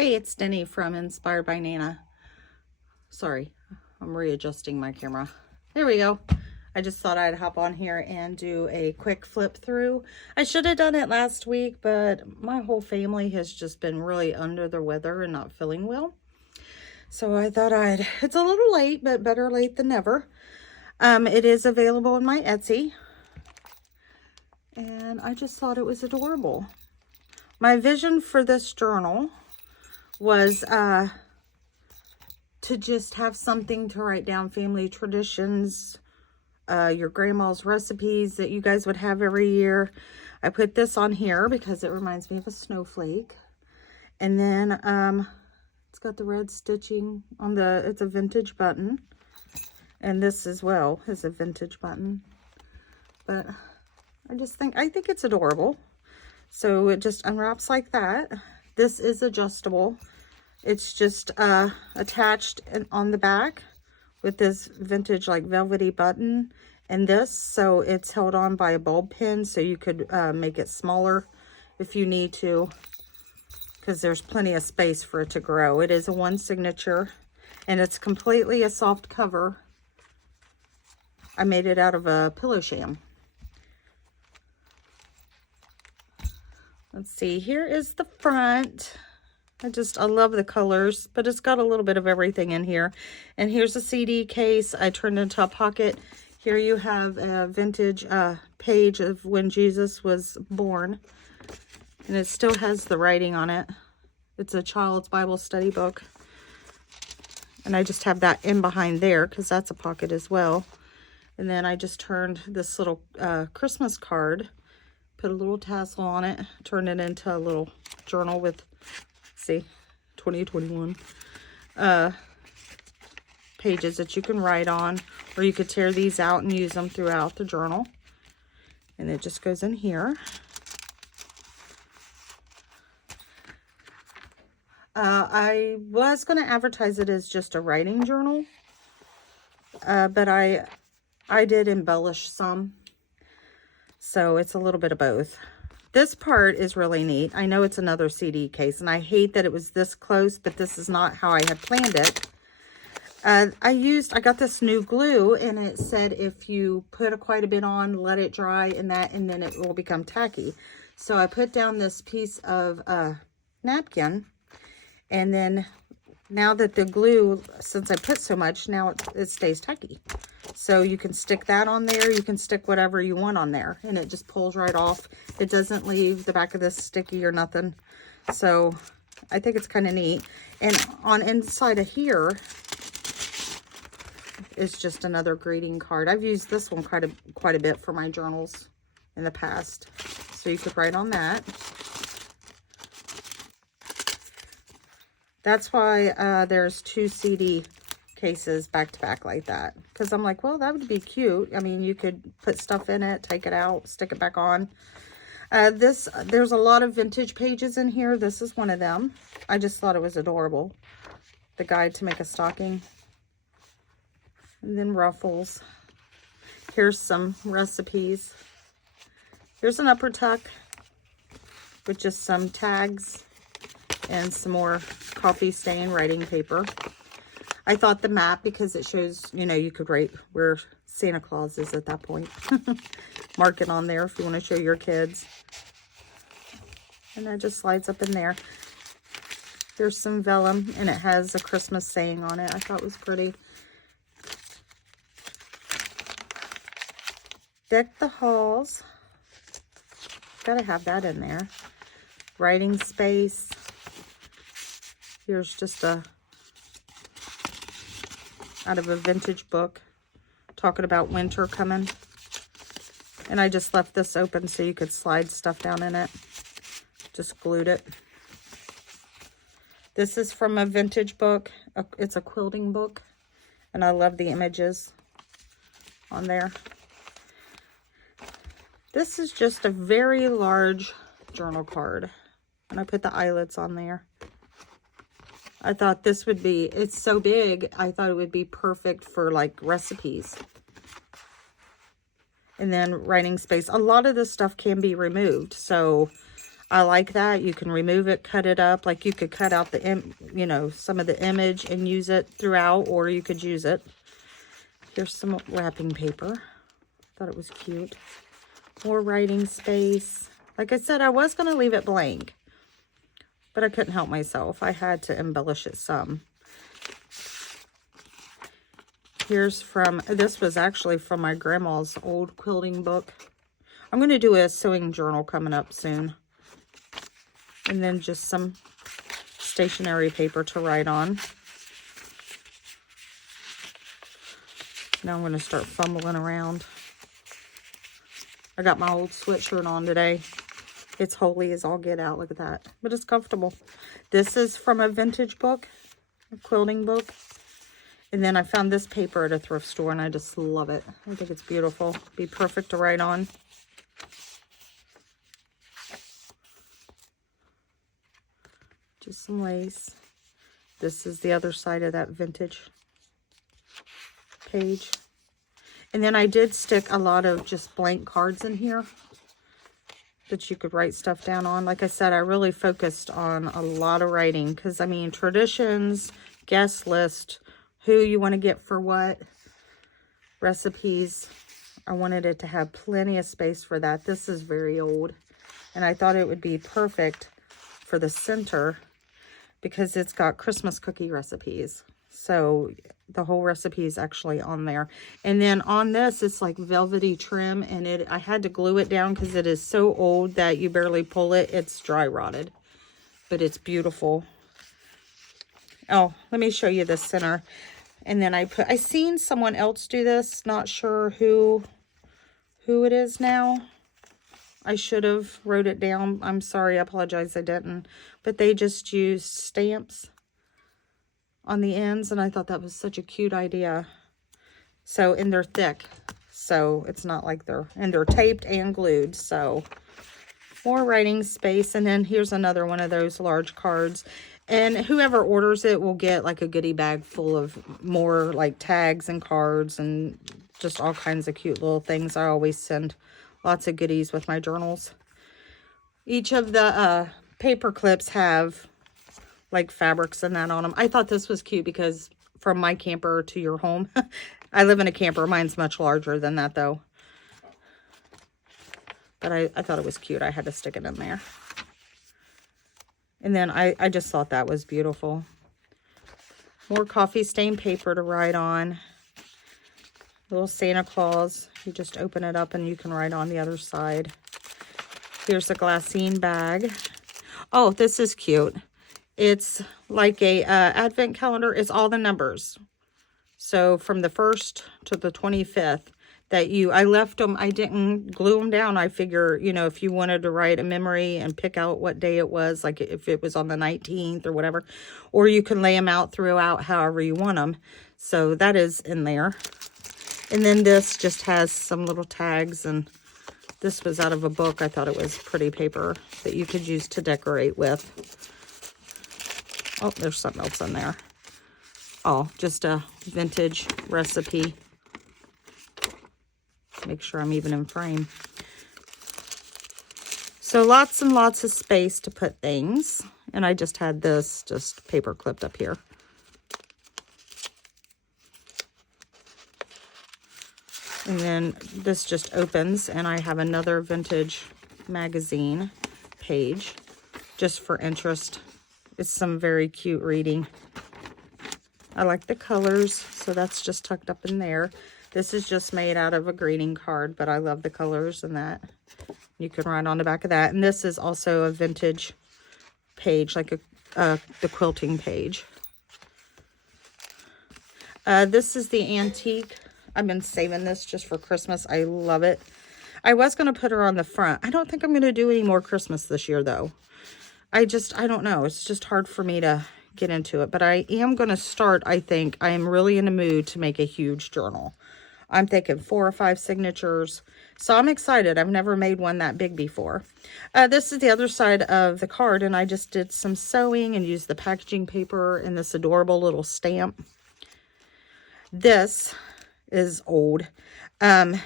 Hey, it's Denny from Inspired by Nana. Sorry, I'm readjusting my camera. There we go. I just thought I'd hop on here and do a quick flip through. I should have done it last week, but my whole family has just been really under the weather and not feeling well. So I thought it's a little late, but better late than never. It is available in my Etsy. And I just thought it was adorable. My vision for this journal was to just have something to write down family traditions, your grandma's recipes that you guys would have every year. I put this on here because it reminds me of a snowflake. And then it's got the red stitching on it's a vintage button. And this as well is a vintage button. But I think it's adorable. So it just unwraps like that. This is adjustable. It's just attached on the back with this vintage like velvety button and this, so it's held on by a bulb pin, so you could make it smaller if you need to, because there's plenty of space for it to grow. It is a one signature and it's completely a soft cover. I made it out of a pillow sham. Let's see, here is the front. I love the colors, but it's got a little bit of everything in here. And here's a CD case I turned into a pocket. Here you have a vintage page of when Jesus was born. And it still has the writing on it. It's a child's Bible study book. And I just have that in behind there because that's a pocket as well. And then I just turned this little Christmas card, put a little tassel on it, turned it into a little journal with, see, 2021 pages that you can write on, or you could tear these out and use them throughout the journal. And it just goes in here. I was going to advertise it as just a writing journal, but I did embellish some, so it's a little bit of both. This part is really neat. I know it's another CD case, and I hate that it was this close, but this is not how I had planned it. I got this new glue, and it said if you put quite a bit on, let it dry, and then it will become tacky. So I put down this piece of napkin, and then now that the glue, since I put so much, now it stays tacky. So you can stick that on there. You can stick whatever you want on there, and it just pulls right off. It doesn't leave the back of this sticky or nothing. So I think it's kind of neat. And on inside of here is just another greeting card. I've used this one quite a bit for my journals in the past. So you could write on that. That's why there's two CD cases back to back like that, because I'm like, well, that would be cute. I mean, you could put stuff in it, take it out, stick it back on. There's a lot of vintage pages in here. This is one of them. I just thought it was adorable. The guide to make a stocking. And then ruffles. Here's some recipes. Here's an upper tuck with just some tags and some more coffee stain writing paper. I thought the map, because it shows, you could write where Santa Claus is at that point. Mark it on there if you want to show your kids. And that just slides up in there. There's some vellum, and it has a Christmas saying on it. I thought it was pretty. Deck the halls. Gotta have that in there. Writing space. Here's just out of a vintage book talking about winter coming. And I just left this open so you could slide stuff down in it. Just glued it. This is from a vintage book. It's a quilting book. And I love the images on there. This is just a very large journal card. And I put the eyelets on there. I thought this would be, it's so big, I thought it would be perfect for like recipes. And then writing space. A lot of this stuff can be removed. So I like that. You can remove it, cut it up. Like you could cut out the, you know, some of the image and use it throughout, or you could use it. Here's some wrapping paper. Thought it was cute. More writing space. Like I said, I was going to leave it blank, but I couldn't help myself. I had to embellish it some. Here's from, this was actually from my grandma's old quilting book. I'm going to do a sewing journal coming up soon. And then just some stationery paper to write on. Now I'm going to start fumbling around. I got my old sweatshirt on today. It's holy as all get out. Look at that. But it's comfortable. This is from a vintage book, a quilting book. And then I found this paper at a thrift store, and I just love it. I think it's beautiful. Be perfect to write on. Just some lace. This is the other side of that vintage page. And then I did stick a lot of just blank cards in here that you could write stuff down on. Like I said, I really focused on a lot of writing because, I mean, traditions, guest list, who you want to get for what, recipes. I wanted it to have plenty of space for that. This is very old, and I thought it would be perfect for the center because it's got Christmas cookie recipes. So the whole recipe is actually on there. And then on this, it's like velvety trim, and I had to glue it down because it is so old that you barely pull it. It's dry rotted, but it's beautiful. Oh, let me show you the center. And then I seen someone else do this. Not sure who it is now. I should have wrote it down. I'm sorry. I apologize. I didn't. But they just used stamps on the ends, and I thought that was such a cute idea. So, and they're thick. So it's not like they're taped and glued. So more writing space. And then here's another one of those large cards. And whoever orders it will get like a goodie bag full of more like tags and cards and just all kinds of cute little things. I always send lots of goodies with my journals. Each of the paper clips have like fabrics and that on them. I thought this was cute because from my camper to your home. I live in a camper. Mine's much larger than that though. But I thought it was cute. I had to stick it in there. And then I just thought that was beautiful. More coffee stain paper to write on. Little Santa Claus. You just open it up and you can write on the other side. Here's a glassine bag. Oh, this is cute. It's like a advent calendar. It's all the numbers. So from the 1st to the 25th. I left them, I didn't glue them down. I figure, you know, if you wanted to write a memory and pick out what day it was, like if it was on the 19th or whatever, or you can lay them out throughout however you want them. So that is in there. And then this just has some little tags, and this was out of a book. I thought it was pretty paper that you could use to decorate with. Oh, there's something else in there. Oh, just a vintage recipe. Make sure I'm even in frame. So lots and lots of space to put things. And I just had this just paper clipped up here. And then this just opens, and I have another vintage magazine page just for interest. It's some very cute reading. I like the colors, so that's just tucked up in there. This is just made out of a greeting card, but I love the colors and that. You can write on the back of that. And this is also a vintage page, like the quilting page. This is the antique. I've been saving this just for Christmas. I love it. I was going to put her on the front. I don't think I'm going to do any more Christmas this year, though. I don't know. It's just hard for me to get into it. But I am going to start, I think. I am really in a mood to make a huge journal. I'm thinking 4 or 5 signatures. So I'm excited. I've never made one that big before. This is the other side of the card, and I just did some sewing and used the packaging paper and this adorable little stamp. This is old. I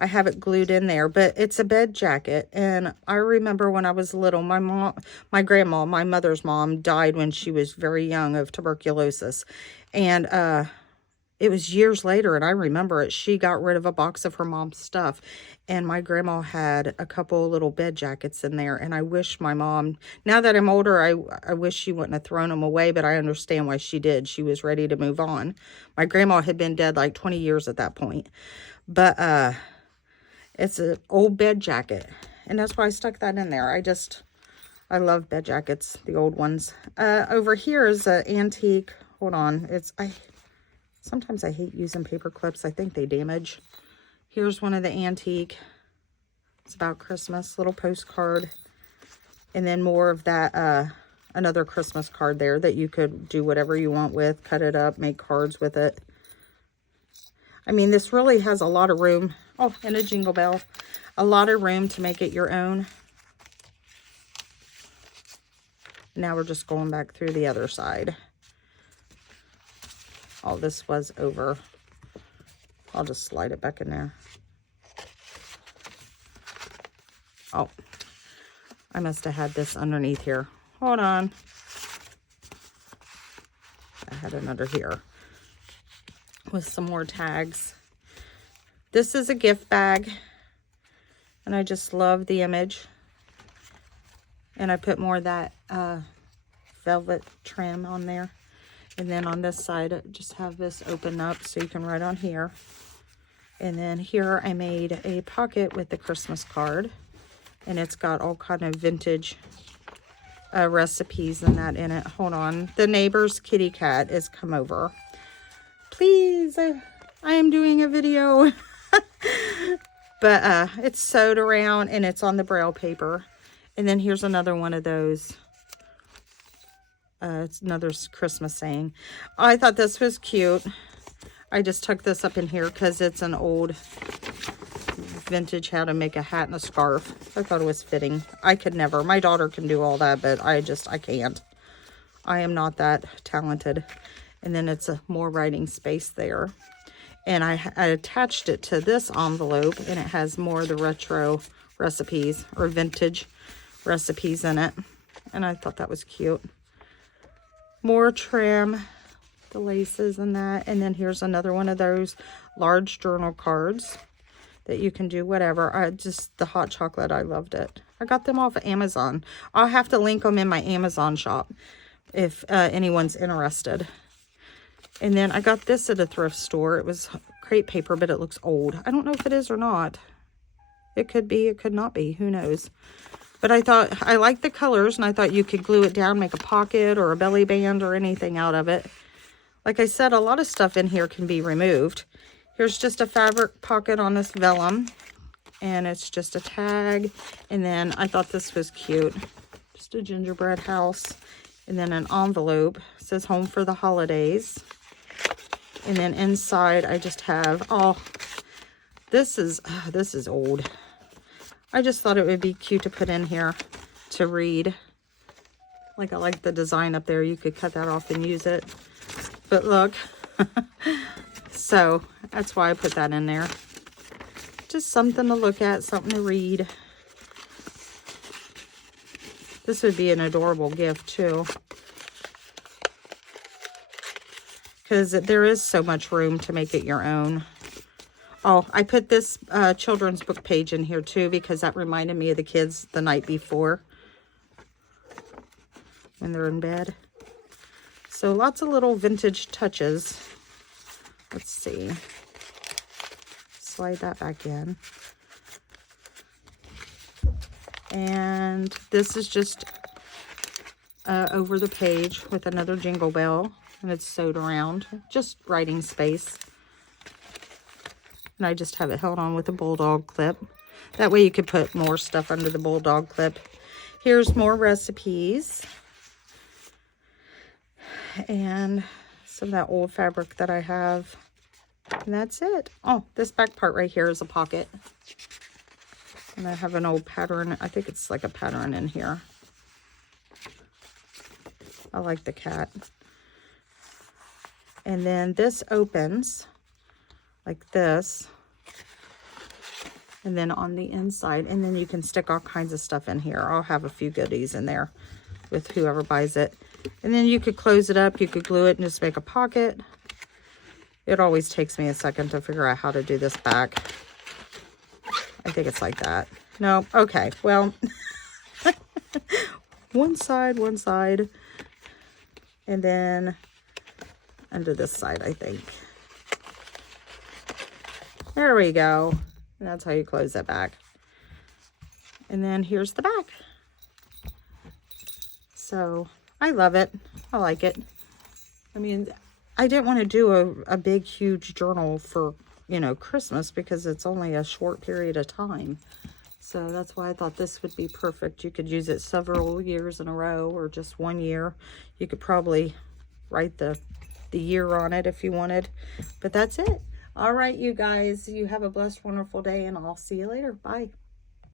I have it glued in there, but it's a bed jacket. And I remember when I was little, my grandma, my mother's mom, died when she was very young of tuberculosis. And it was years later, and I remember it. She got rid of a box of her mom's stuff, and my grandma had a couple little bed jackets in there. And I wish my mom, now that I'm older, I wish she wouldn't have thrown them away, but I understand why she did. She was ready to move on. My grandma had been dead like 20 years at that point. But it's an old bed jacket, and that's why I stuck that in there. I love bed jackets, the old ones. Over here is an antique. Hold on. Sometimes I hate using paper clips. I think they damage. Here's one of the antique. It's about Christmas, little postcard. And then more of that, another Christmas card there that you could do whatever you want with. Cut it up, make cards with it. I mean, this really has a lot of room. Oh, and a jingle bell. A lot of room to make it your own. Now we're just going back through the other side. Oh, this was over. I'll just slide it back in there. Oh, I must have had this underneath here. Hold on. I had it under here with some more tags. This is a gift bag, and I just love the image. And I put more of that velvet trim on there. And then on this side, I just have this open up so you can write on here. And then here I made a pocket with the Christmas card. And it's got all kind of vintage recipes and that in it. Hold on. The neighbor's kitty cat has come over. Please, I am doing a video. But it's sewed around and it's on the Braille paper. And then here's another one of those. It's another Christmas saying. I thought this was cute. I just tucked this up in here because it's an old vintage how to make a hat and a scarf. I thought it was fitting. I could never. My daughter can do all that, but I can't. I am not that talented. And then it's a more writing space there. And I attached it to this envelope, and it has more of the retro recipes or vintage recipes in it. And I thought that was cute. More trim, the laces and that. And then here's another one of those large journal cards that you can do whatever. The hot chocolate, I loved it. I got them off of Amazon. I'll have to link them in my Amazon shop if anyone's interested. And then I got this at a thrift store. It was crepe paper, but it looks old. I don't know if it is or not. It could be, it could not be. Who knows? But I thought, I liked the colors, and I thought you could glue it down, make a pocket or a belly band or anything out of it. Like I said, a lot of stuff in here can be removed. Here's just a fabric pocket on this vellum, and it's just a tag. And then I thought this was cute. Just a gingerbread house. And then an envelope. It says home for the holidays. And then inside I just have, this is old. I just thought it would be cute to put in here to read. Like, I like the design up there. You could cut that off and use it. But look. So that's why I put that in there. Just something to look at, something to read. This would be an adorable gift too. Because there is so much room to make it your own. Oh, I put this children's book page in here too, because that reminded me of the kids the night before when they're in bed. So lots of little vintage touches. Let's see. Slide that back in. And this is just over the page with another jingle bell. And it's sewed around. Just writing space. And I just have it held on with a bulldog clip. That way you could put more stuff under the bulldog clip. Here's more recipes. And some of that old fabric that I have. And that's it. Oh, this back part right here is a pocket. And I have an old pattern. I think it's like a pattern in here. I like the cat. And then this opens like this. and then on the inside, and then you can stick all kinds of stuff in here. I'll have a few goodies in there with whoever buys it. And then you could close it up, you could glue it and just make a pocket. It always takes me a second to figure out how to do this back. I think it's like that. No, okay, well, one side, and then under this side, I think. There we go. And that's how you close that back. And then here's the back. So I love it. I like it. I mean, I didn't want to do a big, huge journal for, you know, Christmas, because it's only a short period of time. So that's why I thought this would be perfect. You could use it several years in a row, or just 1 year. You could probably write the year on it if you wanted. But that's it. All right, you guys, you have a blessed, wonderful day, and I'll see you later. Bye.